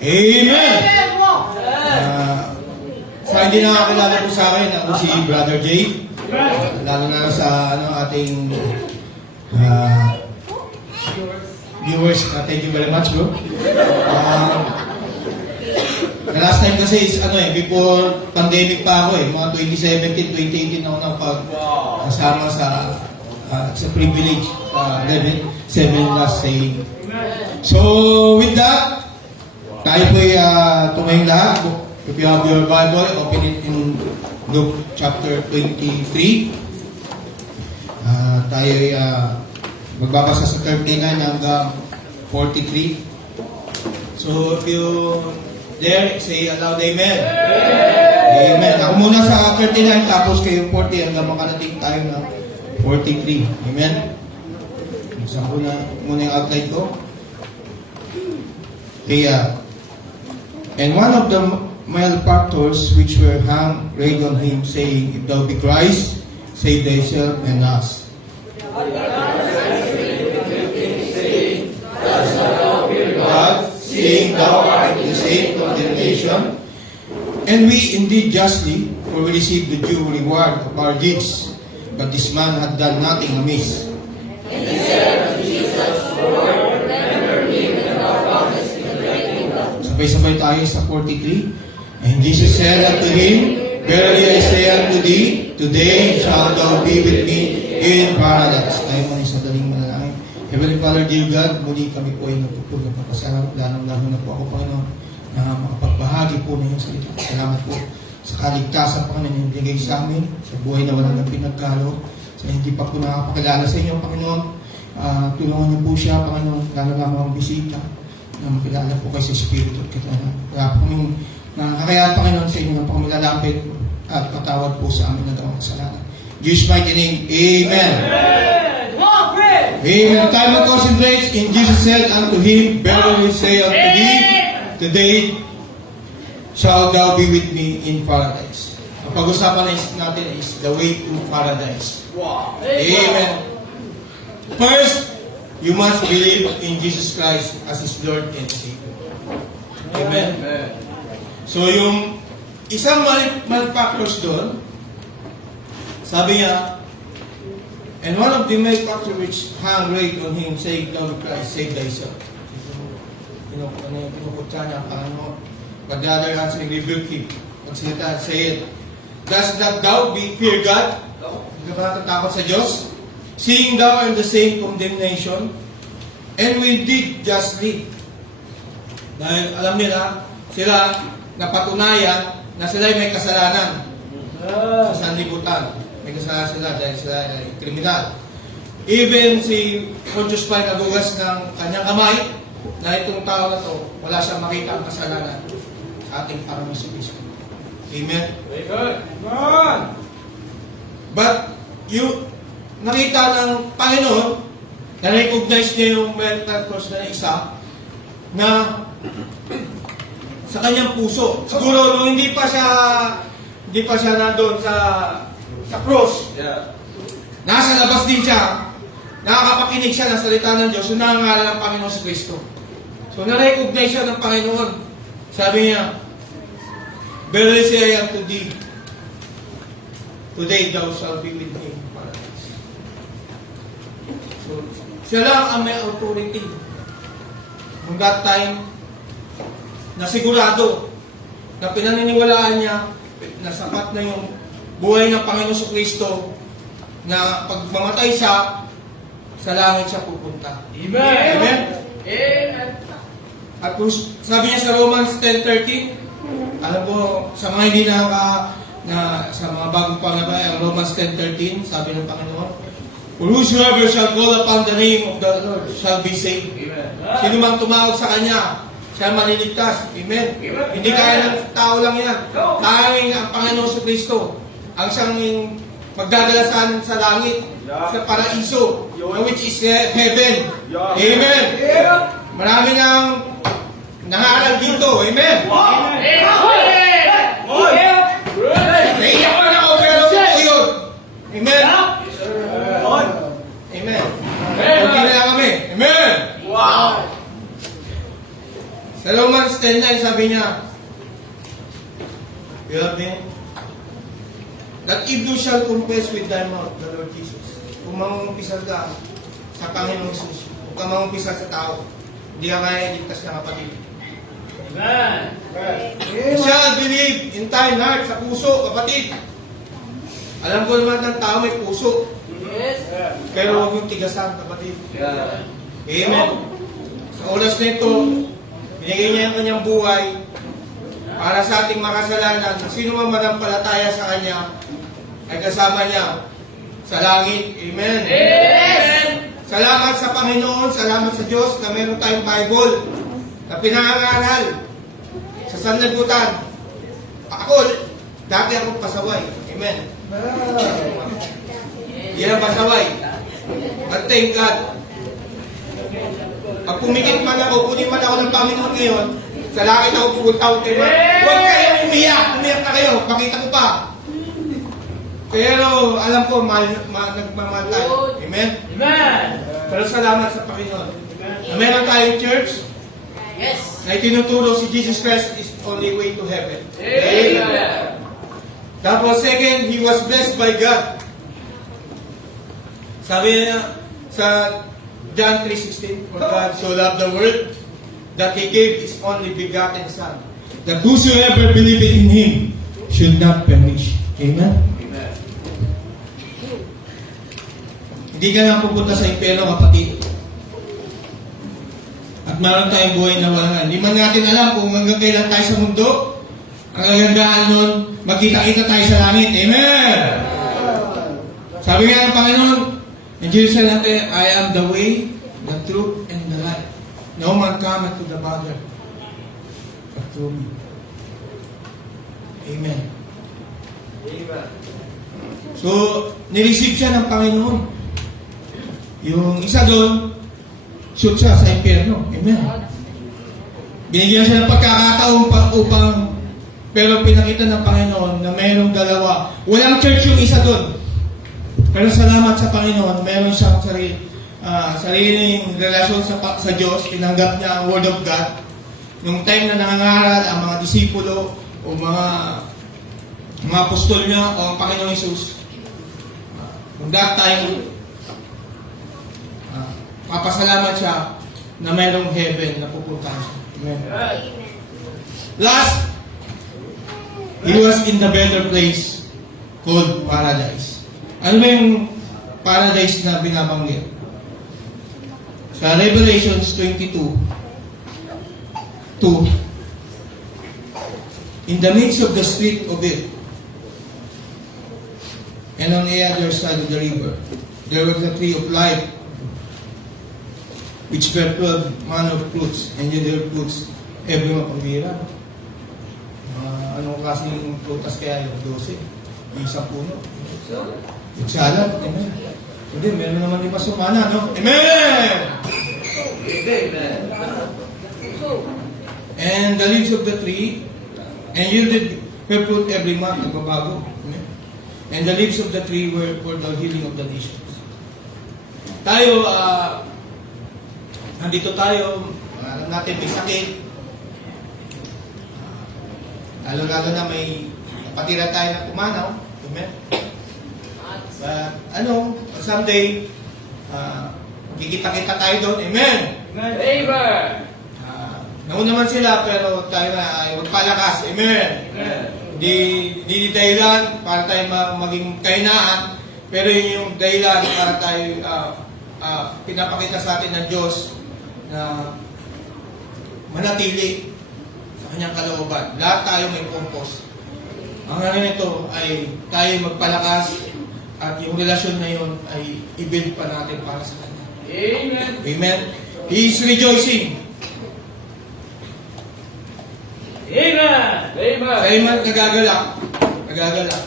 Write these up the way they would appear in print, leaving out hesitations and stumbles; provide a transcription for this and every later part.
Amen! Sa hindi nakakilala po sa akin, ako si Brother Jay. Lalo na sa ating viewers. Thank you very much, bro. The last time kasi is before pandemic pa ako mga 2017, 2018 ako kasama sa privilege sa 7 last saying. So with that, tayo po'y tumahing lahat. If you have your Bible, open it in Luke chapter 23. Tayo'y magbabasa sa 39 hanggang 43. So if you there, say aloud, Amen. Amen. Ako muna sa 39, tapos kayo 40 hanggang makarating tayo na 43. Amen. Isa muna yung outline ko. And one of the malefactors which were hung laid on him, saying, If thou be Christ, save thyself and us. God, seeing thou art in the same condemnation, and we indeed justly, for we receive the due reward of our deeds. But this man had done nothing amiss. And he said unto Jesus, Lord, remember me when thou comest in the thy kingdom. Sabay-sabay tayo sa 43. And Jesus said unto him, Verily I say unto thee, today shalt thou be with me in paradise. Tayo muna sa daling manalangin. Heavenly Father, dear God, muli kami po ay nagpapasalamat, lalong-lalo na po ako, Panginoon, na makapagbahagi po na yung salita. Salamat po sa kaligtasan, Panginoon, yung bigay sa amin, sa buhay na walang pinagkalo, sa hindi pa po nakapakilala sa inyo, Panginoon. Tulungan niyo po siya, Panginoon, lalo na mga bisita, na makilala po kayo sa Espiritu at Katanan. Kaya po kaming nakakayaan, Panginoon, sa inyo ng pamilalapit at patawad po sa amin na gawang kasalanan. Jesus' mighty name, Amen. Amen. Time of concentrates, and Jesus said unto him, Verily say unto thee, today shall thou be with me in paradise. Ang pag-usapan natin is the way to paradise. Wow. Amen. First, you must believe in Jesus Christ as His Lord and Savior. Amen. So yung isang malefactors doon, sabi niya, and one of the malefactors which hung right on him, saying, Thou Christ, save thyself. Pinukutsa niya ang Panginoon. But the other answer, rebuke him. Pag sinita, say it, does not thou be fear God? Hindi ka natatakot sa Diyos? Seeing thou in the same condemnation, and we did justly. Dahil alam nila, sila napatunayan na sila may kasalanan sa sanlibutan. May kasalanan sila dahil sila ay kriminal. Even si Pontius Pilate nagugas ng kanyang kamay na itong tao na to, wala siyang makita ang kasalanan sa ating Panginoon Kristo. Amen? Very good. But, nakita ng Panginoon, na-recognize niya yung malefactors na isa, na sa kanyang puso. Siguro, nung hindi pa siya nandun sa cross, nasa labas din siya, nakakapakinig siya ng salita ng Diyos, yung nangangalan ng Panginoon sa Kristo. So, na-recognize siya ng Panginoon. Sabi niya, Verily say I unto thee, today thou shalt be with me in paradise. So, siya lang ang may authority. From that time, na sigurado, na pinaniniwalaan niya, na sapat na yung buhay ng Panginoon sa Kristo, na pag mamatay siya, sa langit siya pupunta. Amen. Amen? Amen. At kung sabi niya sa Romans 10:13, alam po, sa mga hindi sa mga bagong panglabay, ang Romans 10:13, sabi ng Panginoon, For whosoever shall call upon the name of the Lord shall be saved. Amen. Sino mang tumawag sa Kanya, siya maliligtas. Amen. Amen. Hindi kaya ng tao lang yan. Tanging ang Panginoon sa Kristo, ang siyang magdadala sa langit, sa paraiso, which is heaven. Amen. Marami nang nangaral dito. Amen. Naiyak pa na ako, pero ito yun. Amen. Amen. Hindi na kami. Sa Romans 10:9 sabi niya, you have been, that if you shall confess with thy mouth the Lord Jesus, kung mangungumpisal ka sa Panginoong Jesus, kung ka mangungumpisal sa tao, hindi ka kaya iligtas na kapatid. Amen. You shall believe in thine heart, sa puso, kapatid. Alam ko naman ng tao may puso, Yes. pero huwag yung tigasan, kapatid. Yeah. Amen. Sa oras na ito, binigay niya ang kanyang buhay para sa ating makasalanan. Sino man manampalataya sa Kanya, ay kasama niya sa langit. Amen. Yes. Salamat sa Panginoon, salamat sa Diyos na meron tayong Bible na pinangangaral sa sanlibutan. Ako, dati akong pasaway. Amen. Yan ang pasaway. But thank God, pag pumikit man ako, kunin man ako ng Panginoon ngayon, sa langit ako pupunta ako kayo. Huwag kayong umiyak. Umiyak na kayo. Pakita ko pa. Pero alam ko, nagmamahal tayo. Amen? Amen. Pero salamat sa Panginoon. Na meron tayong church Yes. na itinuturo si Jesus Christ is only way to heaven. Amen. Tapos second, he was blessed by God. Sabi niya sa John 3:16, for God so loved the world that He gave His only begotten Son, that whosoever believeth in Him should not perish. Amen? Amen. Hindi ka na pupunta sa impyerno, kapatid. At meron tayong buhay na walang. Hindi man natin alam kung hanggang kailan tayo sa mundo. Ang kagandaan nun, magkita-kita tayo sa langit. Amen! Sabi nga ng Panginoon, in Jesus natin, I am the way, the truth, and the life. No man cometh to the Father but through me. Amen. Amen. So, nireceive siya ng Panginoon. Yung isa doon, shoot siya sa impyerno. Amen. Binigyan siya ng pagkakataon upang, pero pinakita ng Panginoon na mayroong dalawa. Walang church yung isa doon. Pero salamat sa Panginoon, meron siyang sariling relasyon sa Diyos. Tinanggap niya ang Word of God. Nung time na nangangaral ang mga disipulo o mga apostol niya o ang Panginoong Hesus, kung that time, papasalamat siya na mayroong heaven na pupuntahan siya. Amen. Last, he was in the better place called paradise. Ano ba yung paradise na binabanggit? Sa Revelations 22:2, in the midst of the street of it, and on the other side of the river, there was a tree of life, which bear 12 manner of fruits, and yet their fruits, every one pambira. Anong klaseng prutas kaya yung 12? Yung isang puno. Yung salad. Amen. Hindi, meron naman di pa sumana, no? Amen! Amen. And the leaves of the tree, and yielded her fruit every month, nagbabago. Amen. And the leaves of the tree were for the healing of the nations. Tayo, nandito tayo, alam natin may sakit. Lalo-lalo na may kapatiran tayo na pumanaw. Amen. Someday, kikita-kita tayo doon. Amen. Amen. Nauna man sila, pero tayo na ay magpalakas. Amen. Di dahilan para tayo maging kainaan, pero yun yung dahilan para tayo pinapakita sa atin ng Diyos na manatili sa kanyang kalooban. Lahat tayo may purpose. Ang ano nito ay tayo magpalakas at yung relasyon na yun ay i-build pa natin para sa kanya. Amen. Amen. He is rejoicing. Amen. Amen. Tayo man nagagalak. Nagagalak.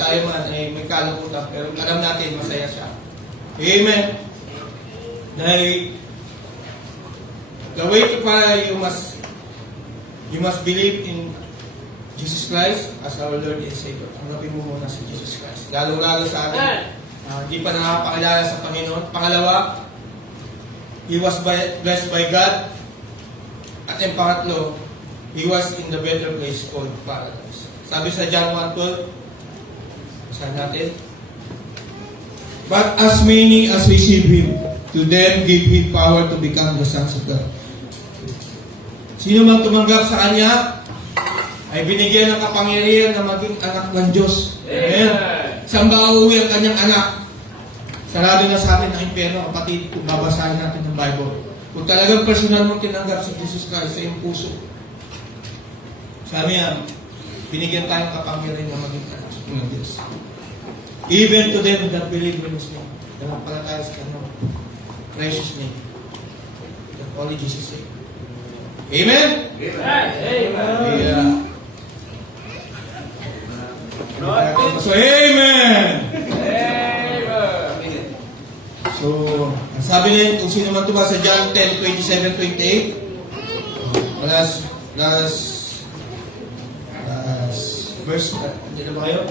Tayo man ay may kalungkutan, pero alam natin masaya siya. Amen. Dahil the way to pray, you must believe in Jesus Christ as our Lord and Savior. Tanggapin mo muna si Jesus Christ. Lalo-lalo sa atin, hindi pa nakapakilala sa Panginoon. Pangalawa, he was blessed by God At yung pangatlo, he was in the better place called paradise. Sabi sa John 1:12, basahin natin. But as many as receive Him, to them give Him power to become the sons of God. Sino mang tumanggap sa Kanya, ay binigyan ng kapangyarihan na maging anak ng Diyos. Amen. Saan ba uuwi ang kanyang anak? Sarado na sa atin ang impyerno, kapatid, kung babasahin natin ng Bible. Kung talagang personal mong tinanggap si Jesus Christ sa iyong puso, sabi niya, binigyan tayong kapangyarihan na maging anak ng Diyos. Even to them that believe in His name. Nanampalataya sa kanyang precious name. The Holy Jesus name. Amen? Amen. Yeah. So, amen! Amen. So, ang sabi niya, kung sino man tuwa sa John 10:27-28, last verse, hindi na ba kayo?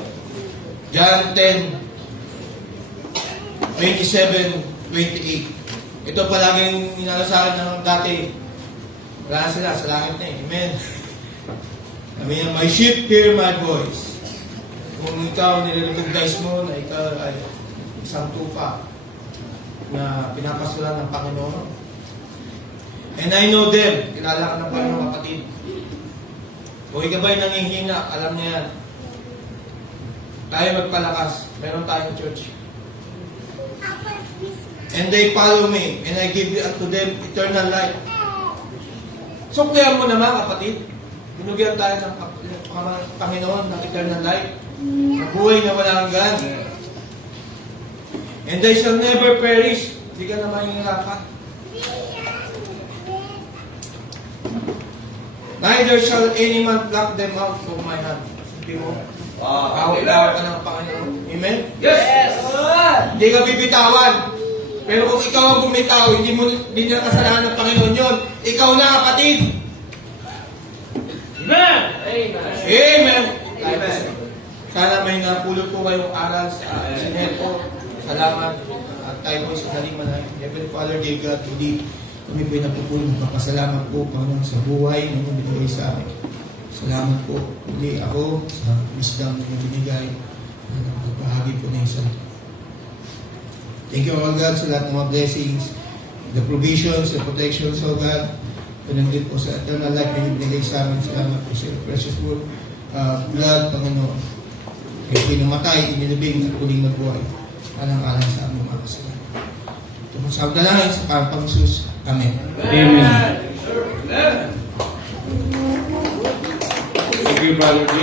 John 10:27-28. Ito palaging inalasahan ng dati. Wala sila, sa langit na eh. Amen. Sabi niya, my sheep hear my voice. Kung ikaw nire-recognize mo na ikaw ay isang tupa na pinapasulan ng Panginoon. And I know them. Kilala ka ng Panginoon, kapatid. Kung ikaw ba'y nangihina, alam niya yan. Tayo magpalakas. Meron tayong church. And they follow me, and I give unto them eternal life. Suklihan mo naman, kapatid. Binugyan tayo ng Panginoon ng eternal life. Ang buhay na walang hanggan. And they shall never perish. Hindi ka na mahihirapan. Neither shall any man pluck them out of my hand. Sabi mo, hawak-hawak ka ng Panginoon. Amen? Yes. Hindi ka bibitawan. Pero kung ikaw ang bumitaw, hindi na kasalanan ng Panginoon yun. Ikaw na, kapatid. Amen. Amen. Amen. Amen. Sana may napulot po kayong aral sa sinet po. Salamat. At tayo po sa daling manay. Heavenly Father, dear God, hindi kami po napupulot. Magpapasalamat po, Panginoon, sa buhay na inyong binigay sa amin. Salamat po. Muli ako sa wisdom na inyong binigay na nagpapahagi po na isa. Thank you, all God, sa lahat ng mga blessings, the provisions, the protections, oh God. Panandit po sa eternal life na inyong binigay sa amin. Salamat po sa your precious word. Blood, Panginoon. Ay pinamatay, inilibing at huling magbuhay. Alang-alang sa aming mga kasalanan. Tumasawag na lang sa Panginoong Jesus. Amen. Amen. Thank you, Brother G.